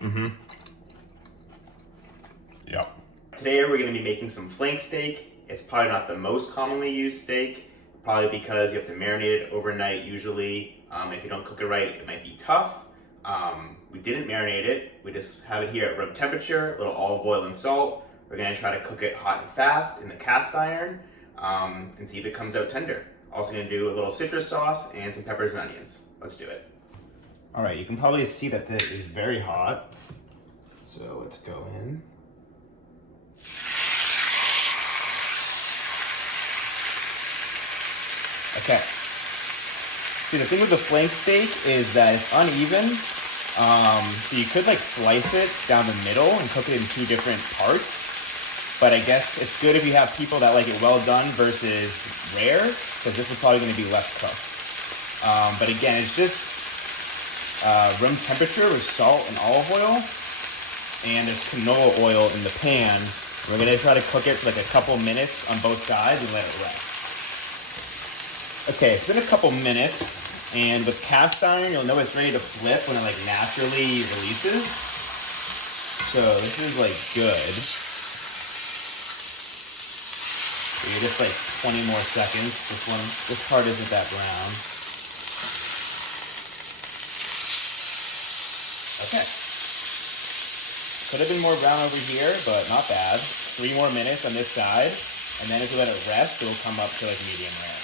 Yep. Today we're going to be making some flank steak. It's probably not the most commonly used steak, probably because you have to marinate it overnight usually. If you don't cook it right, it might be tough. We didn't marinate it. We just have it here at room temperature, a little olive oil and salt. We're going to try to cook it hot and fast in the cast iron and see if it comes out tender. Also going to do a little citrus sauce and some peppers and onions. Let's do it. All right, you can probably see that this is very hot. So let's go in. Okay. See, the thing with the flank steak is that it's uneven. So you could like slice it down the middle and cook it in two different parts. But I guess it's good if you have people that like it well done versus rare, because this is probably going to be less cooked. But again, it's just room temperature with salt and olive oil, and there's canola oil in the pan. We're going to try to cook it for like a couple minutes on both sides and let it rest. Okay, it's been a couple minutes, and with cast iron, you'll know it's ready to flip when it like naturally releases. So this is like good. So you're just like 20 more seconds. This part isn't that brown. Okay. Could have been more brown over here, but not bad. 3 more minutes on this side, and then if you let it rest, it'll come up to like medium rare.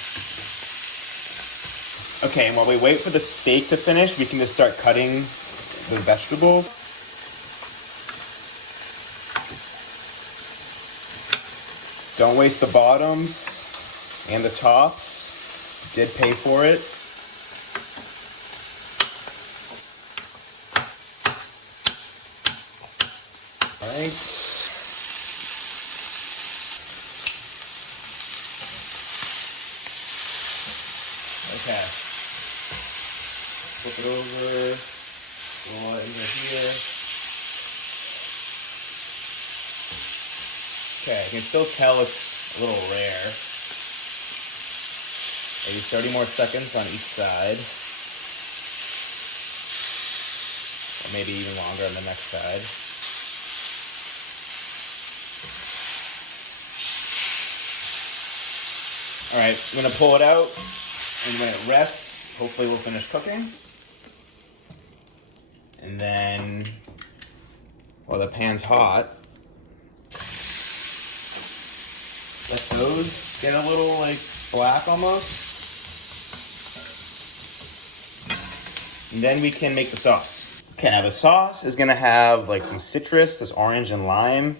Okay, and while we wait for the steak to finish, we can just start cutting the vegetables. Don't waste the bottoms and the tops. Did pay for it. All right. Okay. Flip it over. Roll it into here. Okay, I can still tell it's a little rare. Maybe 30 more seconds on each side. Or maybe even longer on the next side. All right, I'm gonna pull it out, and when it rests, hopefully we'll finish cooking. And then, while the pan's hot, let those get a little like black almost. And then we can make the sauce. Okay, now the sauce is gonna have like some citrus, this orange and lime,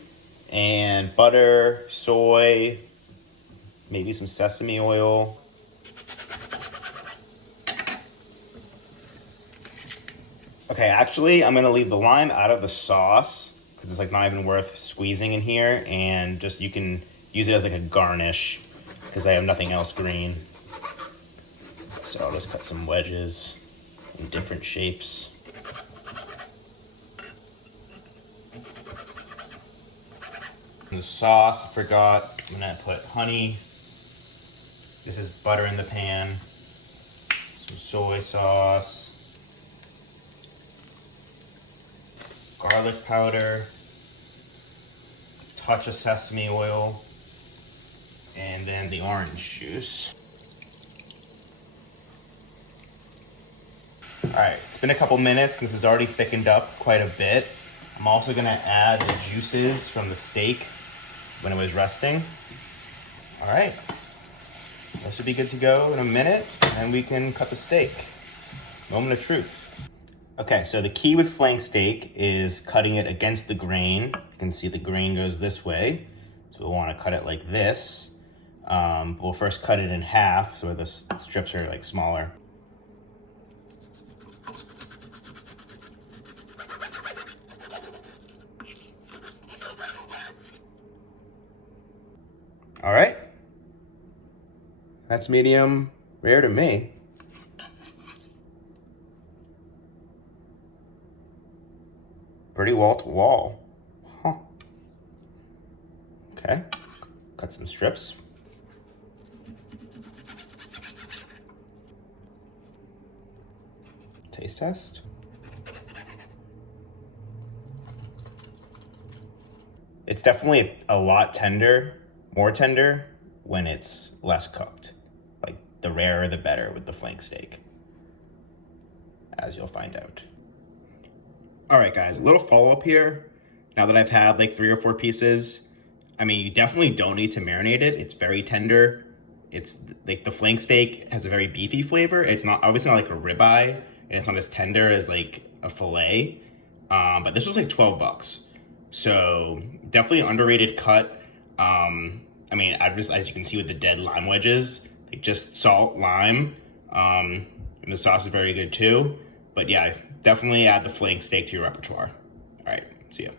and butter, soy, maybe some sesame oil. Okay, actually, I'm gonna leave the lime out of the sauce because it's like not even worth squeezing in here, and just you can use it as like a garnish because I have nothing else green. So I'll just cut some wedges in different shapes. And the sauce, I forgot, I'm gonna put honey. This is butter in the pan, some soy sauce, garlic powder, a touch of sesame oil, and then the orange juice. All right, it's been a couple minutes. This has already thickened up quite a bit. I'm also gonna add the juices from the steak when it was resting. All right, this should be good to go in a minute, and we can cut the steak. Moment of truth. Okay, so the key with flank steak is cutting it against the grain. You can see the grain goes this way, so we'll want to cut it like this. We'll first cut it in half so the strips are like smaller. All right, that's medium rare to me. Pretty wall to wall. Huh. Okay, cut some strips. Taste test. It's definitely a lot tender, more tender when it's less cooked. Like the rarer the better with the flank steak, as you'll find out. All right, guys, a little follow-up here. Now that I've had like 3 or 4 pieces, I mean, you definitely don't need to marinate it. It's very tender. It's like the flank steak has a very beefy flavor. It's not obviously not like a ribeye, and it's not as tender as like a fillet. But this was like 12 bucks. So definitely an underrated cut. I mean, I just, as you can see with the dead lime wedges, like just salt, lime, and the sauce is very good too. But yeah, definitely add the flank steak to your repertoire. All right, see ya.